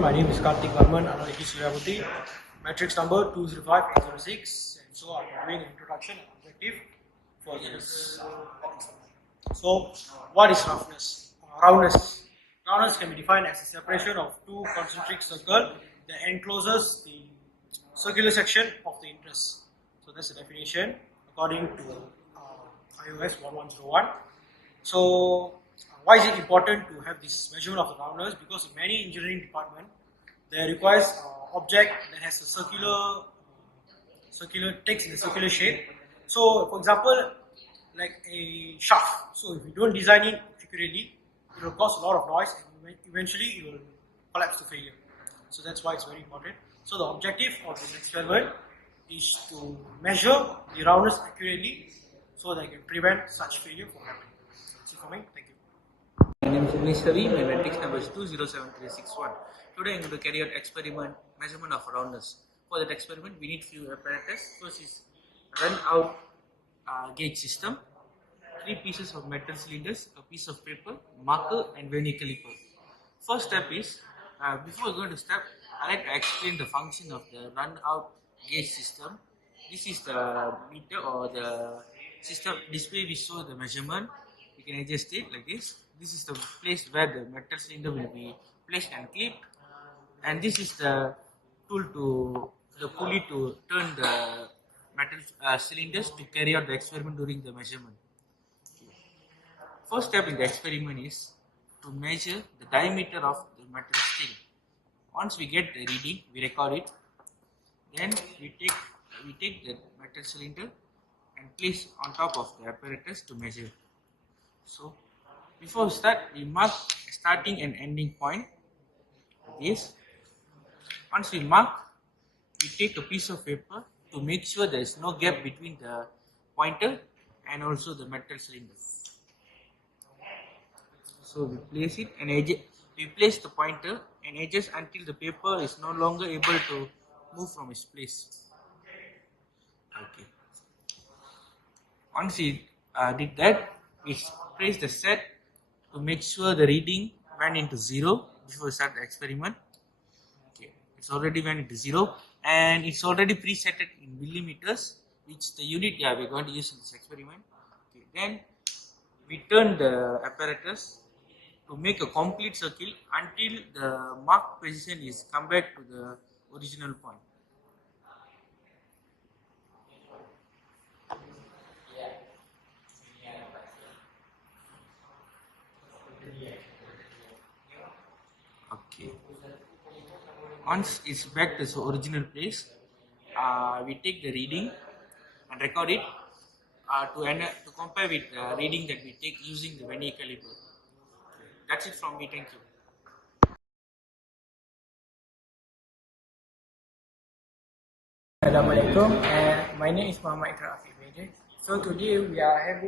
afternoon. My name is Karthik Varman, Analytics Suryabuti, matrix number 205806. And so I'm doing an introduction and objective for this. So, what is roughness? Roundness. Roundness can be defined as a separation of two concentric circles that encloses the circular section of the interest. So that's the definition according to iOS 1101. So why is it important to have this measurement of the roundness? Because in many engineering departments, they requires object that has a circular text in a circular shape. So for example, like a shaft. So if you don't design it accurately, it will cause a lot of noise and eventually it will collapse to failure. So that's why it's very important. So the objective of this experiment is to measure the roundness accurately so that it can prevent such failure from happening. That's it for me. Thank you. My name is Inishari, my matrix number is 207361. Today I am going to carry out experiment measurement of roundness. For that experiment we need few apparatus. First is run out gauge system, 3 pieces of metal cylinders, a piece of paper, marker and vernier caliper. First step is, before we go to step, I like to explain the function of the run out gauge system. This is the meter or the system display which shows the measurement. You can adjust it like this. This is the place where the metal cylinder will be placed and clipped, and this is the tool to the pulley to turn the metal cylinders to carry out the experiment during the measurement. First step in the experiment is to measure the diameter of the metal steel. Once we get the reading, we record it. Then we take the metal cylinder and place on top of the apparatus to measure. So before we start, we mark starting and ending point like this. Once we mark, we take a piece of paper to make sure there is no gap between the pointer and also the metal cylinder. So we place it and we place the pointer and adjust until the paper is no longer able to move from its place. Okay. Once we did that, we press the set to make sure the reading went into 0 before we start the experiment. Okay, it's already went into 0 and it's already preset in millimeters, which the unit we're going to use in this experiment. Okay, then we turn the apparatus to make a complete circle until the marked position is come back to the original point. Okay. Once it's back to its original place, we take the reading and record it to compare with the reading that we take using the vernier caliper. That's it from me. Thank you. Assalamualaikum. My name is Muhammad Ikrafi. So today we are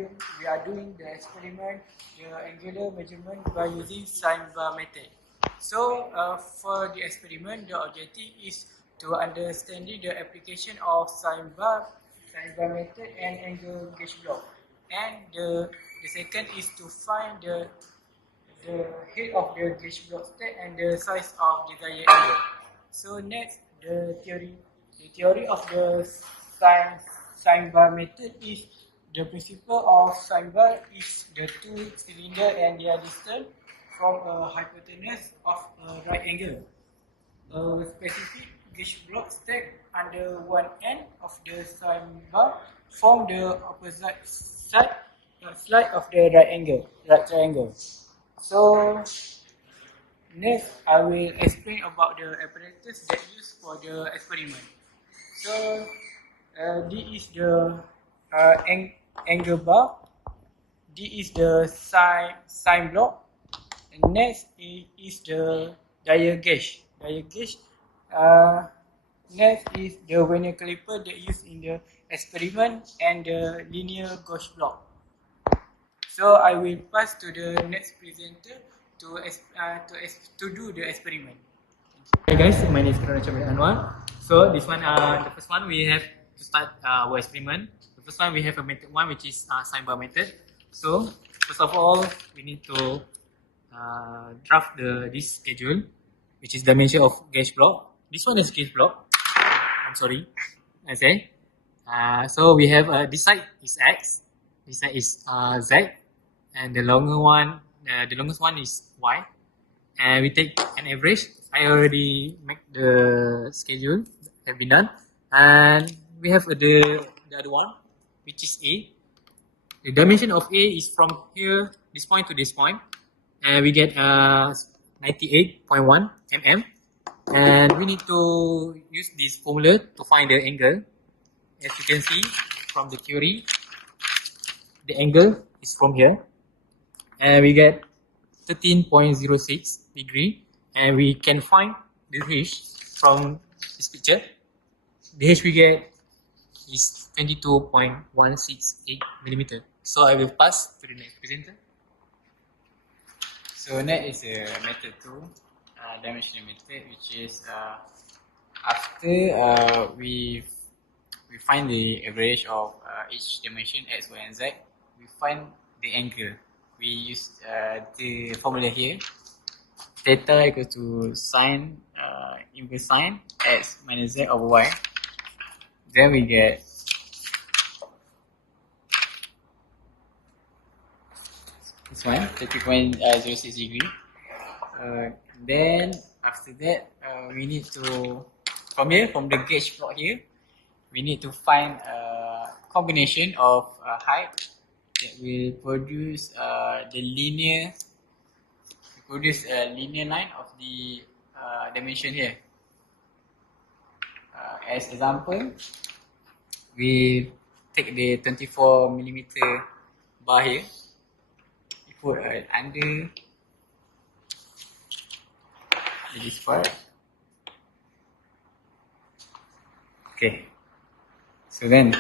doing the experiment, the angular measurement by using sine bar method. So for the experiment, the objective is to understand the application of sine bar method and angle gauge block. And the second is to find the head of the gauge block stack and the size of the desired angle. So next, the theory of the sine bar method is the principle of sine bar is the two cylinder and their distance from a hypotenuse of a right angle. A specific gauge block stack under one end of the sine bar form the opposite side of the right triangle. So next, I will explain about the apparatus that used for the experiment. So this is the angle bar. This is the sine block. And next is the dial gauge. Next is the vernier caliper that used in the experiment and the linear gauge block. So I will pass to the next presenter to do the experiment. Hi guys, my name is Anwar. So this one, the first one we have to start our experiment. The first one we have a method one which is sine bar method. So first of all we need to draft this schedule. which is dimension of gauge block. This one is gauge block. I'm sorry. Okay. So we have this side is X, this side is Z, and the longest one is Y. And we take an average. I already make the schedule have been done, and we have the other one, which is A. The dimension of A is from here, this point to this point, and we get 98.1 mm. And we need to use this formula to find the angle. As you can see from the theory, the angle is from here, and we get 13.06 degree, and we can find the H from this picture. The H we get is 22.168 millimeter. So I will pass to the next presenter. So next is a method 2, dimensional method, which is after we find the average of each dimension x, y, and z, we find the angle. We use the formula here. Theta equals to sine inverse sine x minus z over y. Then we get this one, 30.06 degree. Then after that, we need to, from the gauge plot here, we need to find a combination of height that will produce a linear line of the dimension here. As example, we take the 24 millimeter bar here. We put under this part. Okay. So then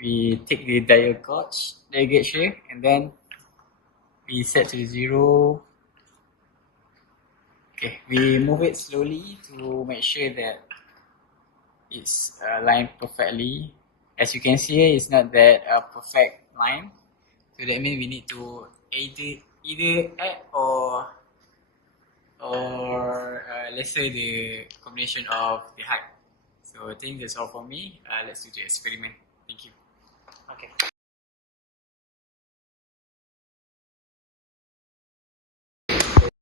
we take the dial gauge here, and then we set to 0. Okay, we move it slowly to make sure that it's aligned perfectly. As you can see here, it's not that perfect line. So that means we need to either add or lesser the combination of the height. So I think that's all for me. Let's do the experiment. Thank you. Okay.